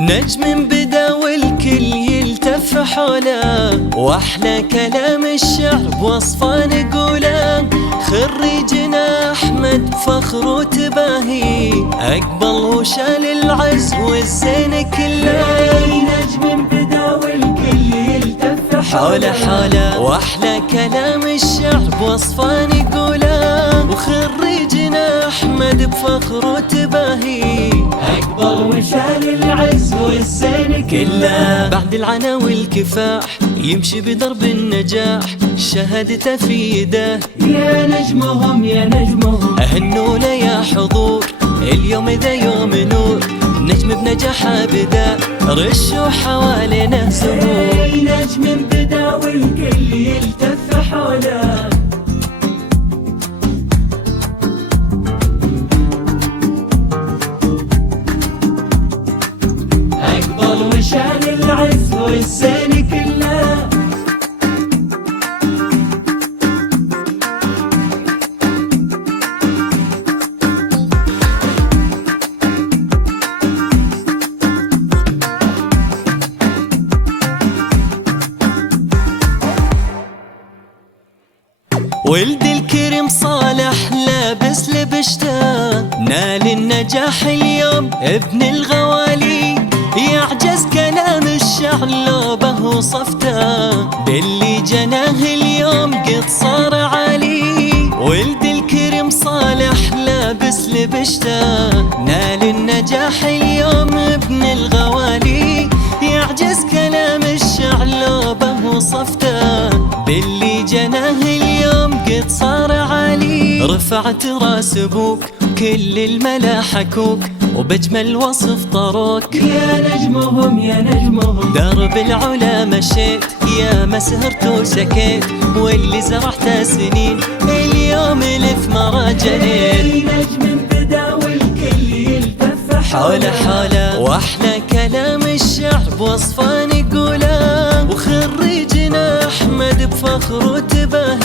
نجم بدا والكل يلتف حوله، واحلى كلام الشعر بوصفه نقوله. خريجنا احمد فخر وتباهي، اقبل وشال العز والزين كله. نجم بدا والكل يلتف حوله، واحلى كلام الشعر بوصفه نقوله. وخريجنا احمد بفخر وتباهي، اقبل وشال العز والزين كله. بعد العنا والكفاح يمشي بدرب النجاح، شهادته في يده. يا نجمهم يا نجمهم اهنوا له يا حضور، اليوم ذا يوم نور. نجم بنجاحه بدا، رشوا حوالينا زهور. نجم بدا والكل يلتف حوله، اقبل وشان العز والزين كله. ولد الكريم صالح لابس لبشته، نال النجاح اليوم ابن الغوالي. يعجز كلام الشعر لوبه وصفته، باللي جناه اليوم قد صار عالي. ولد الكريم صالح لابس لبشته، نال النجاح اليوم ابن الغوالي. يعجز كلام الشعر لوبه وصفته، باللي جناه اليوم قد صار عالي. رفعت راس ابوك كل الملا حكوك، وبجمل وصف طروك. يا نجمهم يا نجمهم درب العلا مشيت، يا ما سهرت وسكيت. واللي زرعته سنين اليوم الثمره جنيت. نجم بدا والكل يلتف حوله واحلى كلام الشعر بوصفه نقوله. وخريجنا احمد بفخر وتباهي،